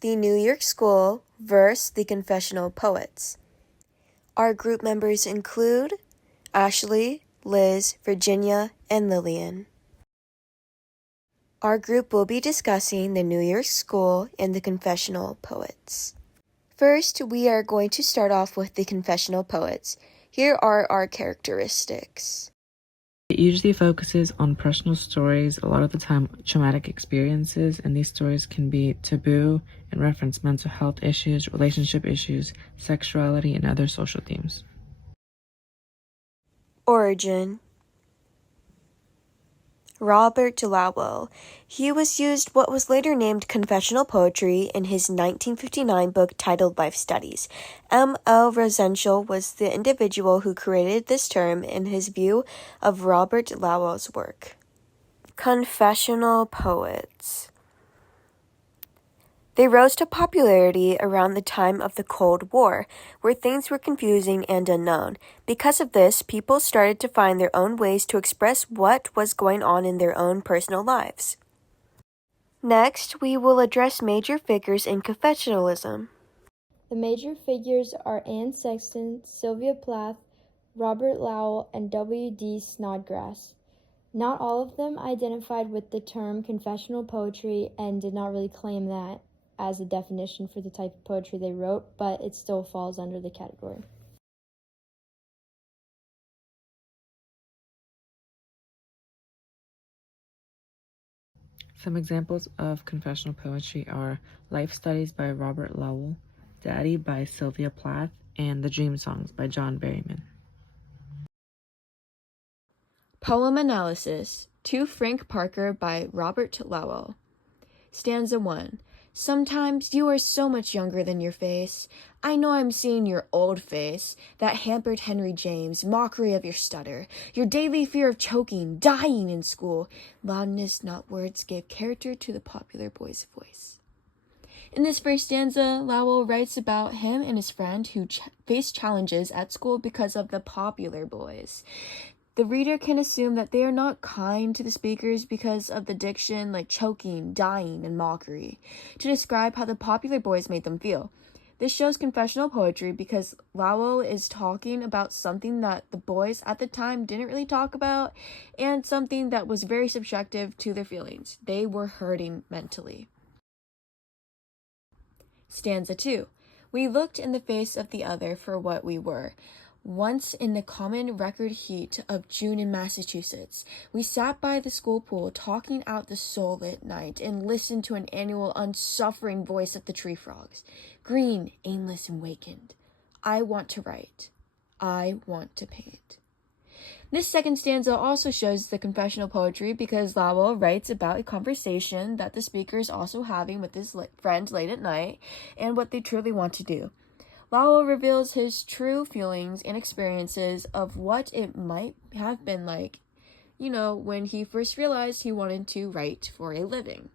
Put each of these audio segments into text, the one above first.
the New York School versus the Confessional poets. Our group members include Ashley, Liz, Virginia, and Lillian. Our group will be discussing the New York School and the Confessional poets. First, we are going to start off with the Confessional poets. Here are our characteristics. It usually focuses on personal stories, a lot of the time traumatic experiences, and these stories can be taboo and reference mental health issues, relationship issues, sexuality, and other social themes. Origin. Robert Lowell. He used what was later named confessional poetry in his 1959 book titled Life Studies. M.L. Rosenshall was the individual who created this term in his view of Robert Lowell's work. Confessional poets. They rose to popularity around the time of the Cold War, where things were confusing and unknown. Because of this, people started to find their own ways to express what was going on in their own personal lives. Next, we will address major figures in confessionalism. The major figures are Anne Sexton, Sylvia Plath, Robert Lowell, and W.D. Snodgrass. Not all of them identified with the term confessional poetry and did not really claim that as a definition for the type of poetry they wrote, but it still falls under the category. Some examples of confessional poetry are Life Studies by Robert Lowell, Daddy by Sylvia Plath, and The Dream Songs by John Berryman. Poem Analysis. To Frank Parker by Robert Lowell. Stanza 1. Sometimes you are so much younger than your face. I know I'm seeing your old face, that hampered Henry James, mockery of your stutter, your daily fear of choking, dying in school. Loudness, not words, gave character to the popular boy's voice. In this first stanza, Lowell writes about him and his friend who faced challenges at school because of the popular boys. The reader can assume that they are not kind to the speakers because of the diction like choking, dying, and mockery, to describe how the popular boys made them feel. This shows confessional poetry because Lowell is talking about something that the boys at the time didn't really talk about and something that was very subjective to their feelings. They were hurting mentally. Stanza 2. We looked in the face of the other for what we were. Once in the common record heat of June in Massachusetts, we sat by the school pool talking out the soul-lit night and listened to an annual unsuffering voice of the tree frogs, green, aimless, and wakened. I want to write. I want to paint. This second stanza also shows the confessional poetry because Lowell writes about a conversation that the speaker is also having with his friends late at night and what they truly want to do. Lowell reveals his true feelings and experiences of what it might have been like, when he first realized he wanted to write for a living.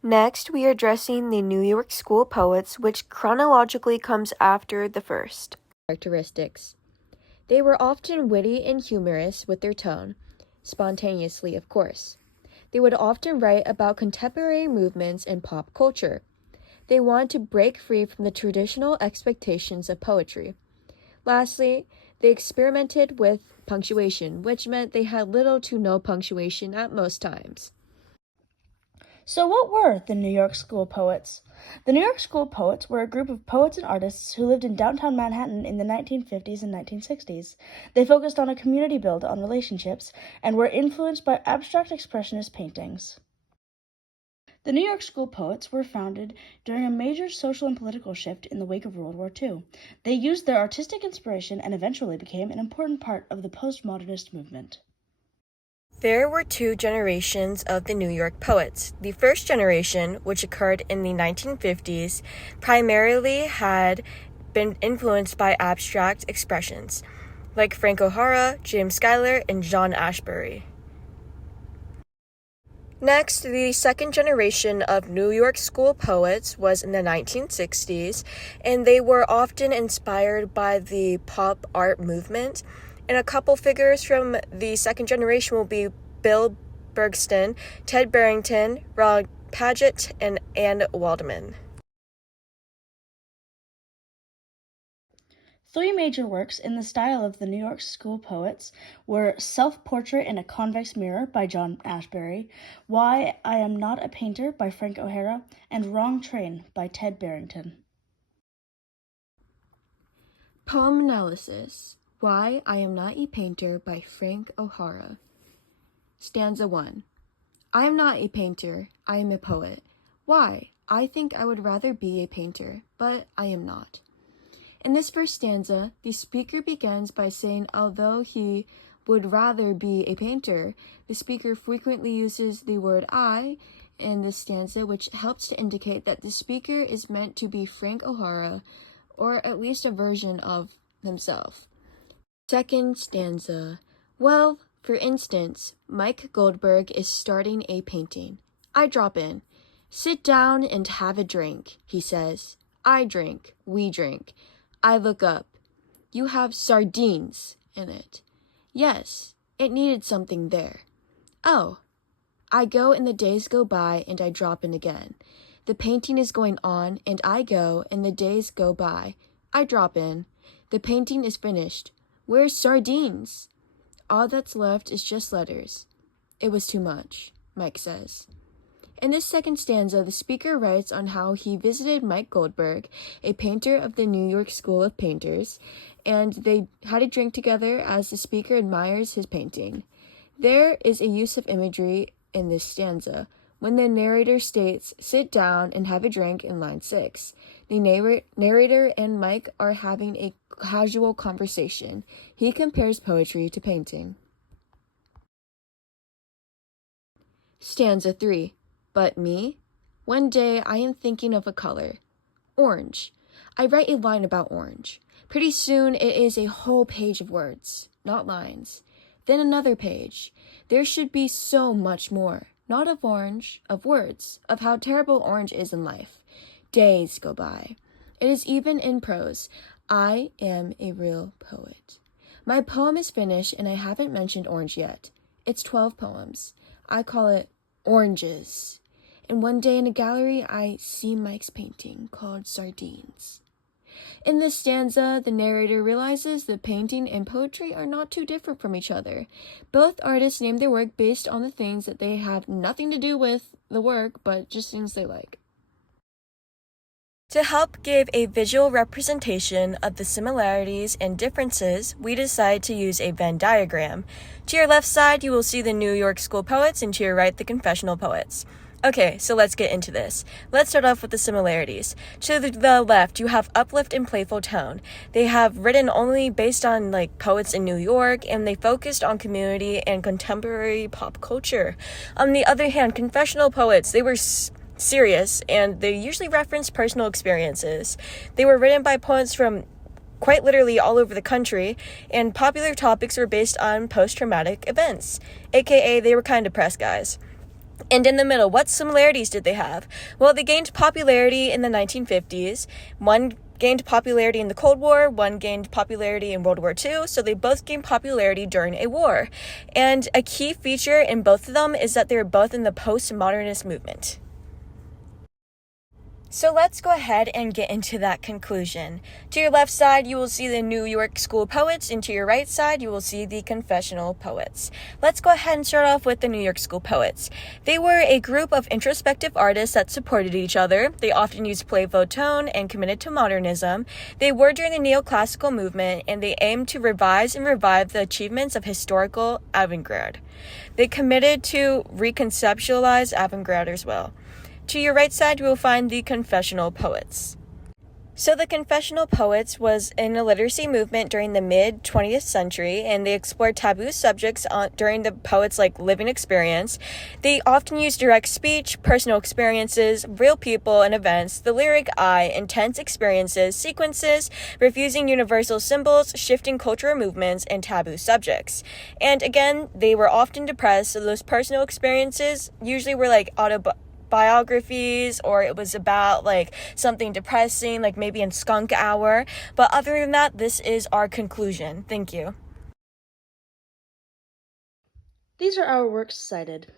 Next, we are addressing the New York School poets, which chronologically comes after the first. Characteristics. They were often witty and humorous with their tone, spontaneously, of course. They would often write about contemporary movements and pop culture. They wanted to break free from the traditional expectations of poetry. Lastly, they experimented with punctuation, which meant they had little to no punctuation at most times. So what were the New York School poets? The New York School poets were a group of poets and artists who lived in downtown Manhattan in the 1950s and 1960s. They focused on a community built on relationships and were influenced by abstract expressionist paintings. The New York School poets were founded during a major social and political shift in the wake of World War II. They used their artistic inspiration and eventually became an important part of the postmodernist movement. There were two generations of the New York poets. The first generation, which occurred in the 1950s, primarily had been influenced by abstract expressions, like Frank O'Hara, James Schuyler, and John Ashbery. Next, the second generation of New York School poets was in the 1960s, and they were often inspired by the pop art movement. And a couple figures from the second generation will be Bill Bergston, Ted Barrington, Paget, and Anne Waldman. Three major works in the style of the New York School poets were Self-Portrait in a Convex Mirror by John Ashbery, Why I Am Not a Painter by Frank O'Hara, and Wrong Train by Ted Barrington. Poem Analysis. Why I Am Not a Painter by Frank O'Hara. Stanza 1. I am not a painter, I am a poet. Why? I think I would rather be a painter, but I am not. In this first stanza, the speaker begins by saying although he would rather be a painter, the speaker frequently uses the word I in this stanza, which helps to indicate that the speaker is meant to be Frank O'Hara, or at least a version of himself. Second stanza. Well, for instance, Mike Goldberg is starting a painting. I drop in. Sit down and have a drink, he says. I drink. We drink. I look up. You have sardines in it. Yes, it needed something there. Oh. I go and the days go by and I drop in again. The painting is going on and I go and the days go by. I drop in. The painting is finished. Where's sardines? All that's left is just letters. It was too much, Mike says. In this second stanza, the speaker writes on how he visited Mike Goldberg, a painter of the New York School of Painters, and they had a drink together as the speaker admires his painting. There is a use of imagery in this stanza. When the narrator states, sit down and have a drink in line 6, the narrator and Mike are having a casual conversation. He compares poetry to painting. Stanza 3. But me? One day I am thinking of a color. Orange. I write a line about orange. Pretty soon it is a whole page of words, not lines. Then another page. There should be so much more. Not of orange, of words, of how terrible orange is in life. Days go by. It is even in prose. I am a real poet. My poem is finished and I haven't mentioned orange yet. It's 12 poems. I call it Oranges. And one day in a gallery, I see Mike's painting called Sardines. In this stanza, the narrator realizes that painting and poetry are not too different from each other. Both artists name their work based on the things that they have nothing to do with the work, but just things they like. To help give a visual representation of the similarities and differences, we decide to use a Venn diagram. To your left side, you will see the New York School poets, and to your right, the Confessional poets. Okay, so let's get into this. Let's start off with the similarities. To the left, you have uplift and playful tone. They have written only based on poets in New York, and they focused on community and contemporary pop culture. On the other hand, Confessional poets, they were serious, and they usually reference personal experiences. They were written by poets from quite literally all over the country, and popular topics were based on post-traumatic events, aka they were kind of depressed guys. And in the middle, what similarities did they have? Well, they gained popularity in the 1950s. One gained popularity in the Cold War, one gained popularity in World War II, so they both gained popularity during a war. And a key feature in both of them is that they were both in the postmodernist movement. So let's go ahead and get into that conclusion. To your left side, you will see the New York School poets, and to your right side, you will see the Confessional poets. Let's go ahead and start off with the New York School poets. They were a group of introspective artists that supported each other. They often used playful tone and committed to modernism. They were during the neoclassical movement, and they aimed to revise and revive the achievements of historical avant-garde. They committed to reconceptualize avant-garde as well. To your right side, you will find the Confessional poets. So the Confessional poets was in a literacy movement during the mid-20th century, and they explored taboo subjects during the poets' living experience. They often used direct speech, personal experiences, real people and events, the lyric I, intense experiences, sequences, refusing universal symbols, shifting cultural movements, and taboo subjects. And again, they were often depressed, so those personal experiences usually were biographies, or it was about something depressing, maybe in Skunk Hour. But other than that, this is our conclusion. Thank you. These are our works cited.